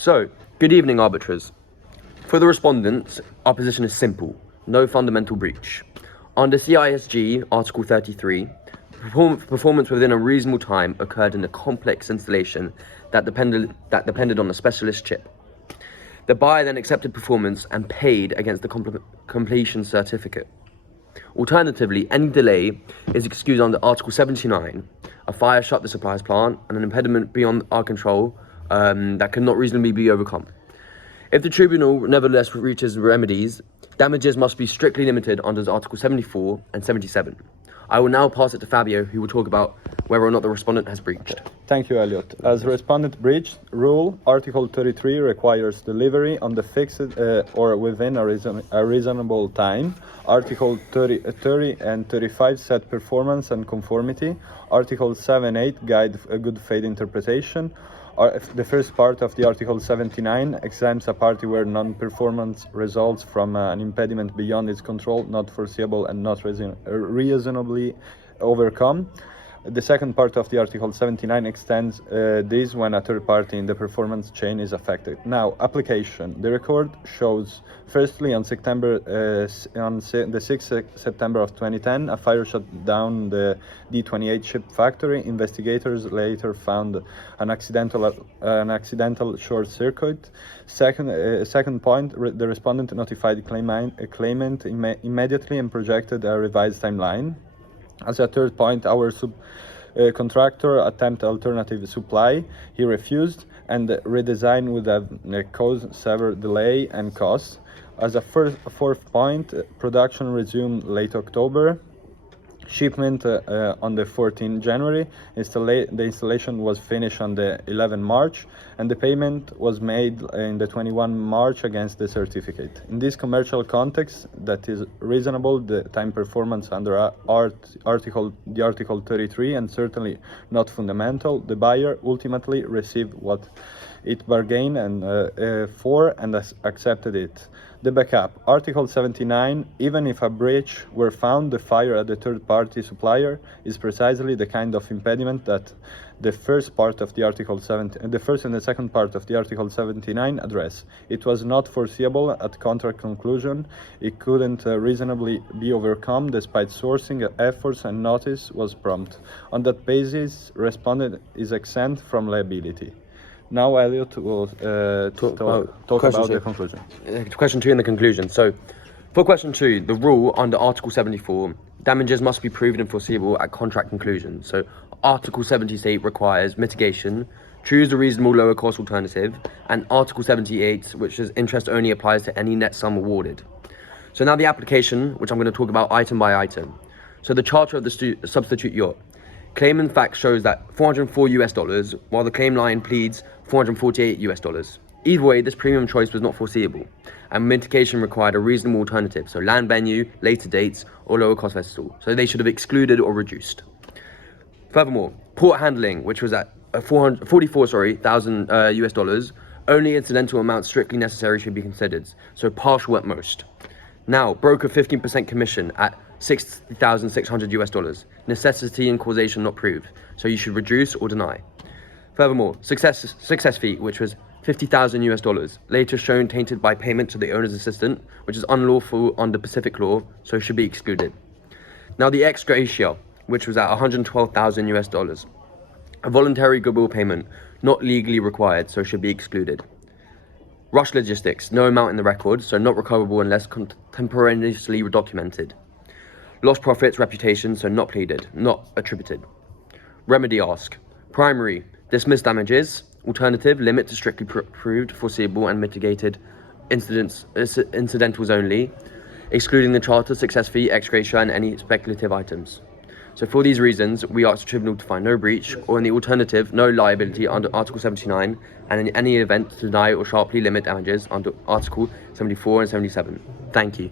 So, good evening, arbiters. For the respondents, our position is simple: no fundamental breach. Under CISG Article 33, performance within a reasonable time occurred in a complex installation that depended on a specialist chip. The buyer then accepted performance and paid against the completion certificate. Alternatively, any delay is excused under Article 79. A fire shut the supplier's plant and an impediment beyond our control that cannot reasonably be overcome. If the tribunal nevertheless reaches remedies, damages must be strictly limited under Article 74 and 77. I will now pass it to Fabio, who will talk about whether or not the respondent has breached. Thank you, Elliot. As respondent breached rule, Article 33 requires delivery on the fixed or within a reasonable time. Article 30 and 35 set performance and conformity. Article 7-8 guide a good faith interpretation. The first part of the Article 79 exempts a party where non-performance results from an impediment beyond its control, not foreseeable and not reasonably overcome. The second part of the Article 79 extends this when a third party in the performance chain is affected. Now, application. The record shows, firstly, on the 6th September of 2010, a fire shut down the D28 chip factory. Investigators later found an accidental short circuit. Second point, the respondent notified a claimant immediately and projected a revised timeline. As a third point, our contractor attempted alternative supply. He refused, and redesign would have caused severe delay and costs. As a fourth point, production resumed late October. Shipment on the 14th January. The installation was finished on the 11th March, and the payment was made in the 21 March against the certificate. In this commercial context, that is reasonable, the time performance under Article 33, and certainly not fundamental. The buyer ultimately received what it bargained for and accepted it. The backup. Article 79, even if a breach were found, the fire at the third-party supplier is precisely the kind of impediment that the first and the second part of the Article 79 address. It was not foreseeable at contract conclusion. It couldn't reasonably be overcome despite sourcing efforts, and notice was prompt. On that basis, respondent is exempt from liability. Now Elliot will talk about the conclusion. Question 2 in the conclusion. So, for question 2, the rule under Article 74, damages must be proven and foreseeable at contract conclusion. So, Article 78 requires mitigation, choose a reasonable lower cost alternative, and Article 78, which is interest only, applies to any net sum awarded. So now the application, which I'm going to talk about item by item. So the charter of the substitute yacht. Claim in fact shows that $404 while the claim line pleads $448. Either way, this premium choice was not foreseeable, and mitigation required a reasonable alternative, so land venue, later dates, or lower cost vessel. So they should have excluded or reduced. Furthermore, port handling, which was at $44,000, only incidental amounts strictly necessary should be considered, so partial at most. Now, broker 15% commission at $60,600. Necessity and causation not proved, so you should reduce or deny. Furthermore, success fee, which was $50,000, later shown tainted by payment to the owner's assistant, which is unlawful under Pacific law, so should be excluded. Now the ex gratia, which was at $112,000. A voluntary goodwill payment, not legally required, so should be excluded. Rush logistics, no amount in the record, so not recoverable unless contemporaneously documented. Lost profits, reputation, so not pleaded, not attributed. Remedy ask. Primary, dismiss damages. Alternative, limit to strictly proved, foreseeable and mitigated incidentals only, excluding the charter, success fee, ex gratia, and any speculative items. So for these reasons, we ask the tribunal to find no breach, or in the alternative, no liability under Article 79, and in any event to deny or sharply limit damages under Article 74 and 77. Thank you.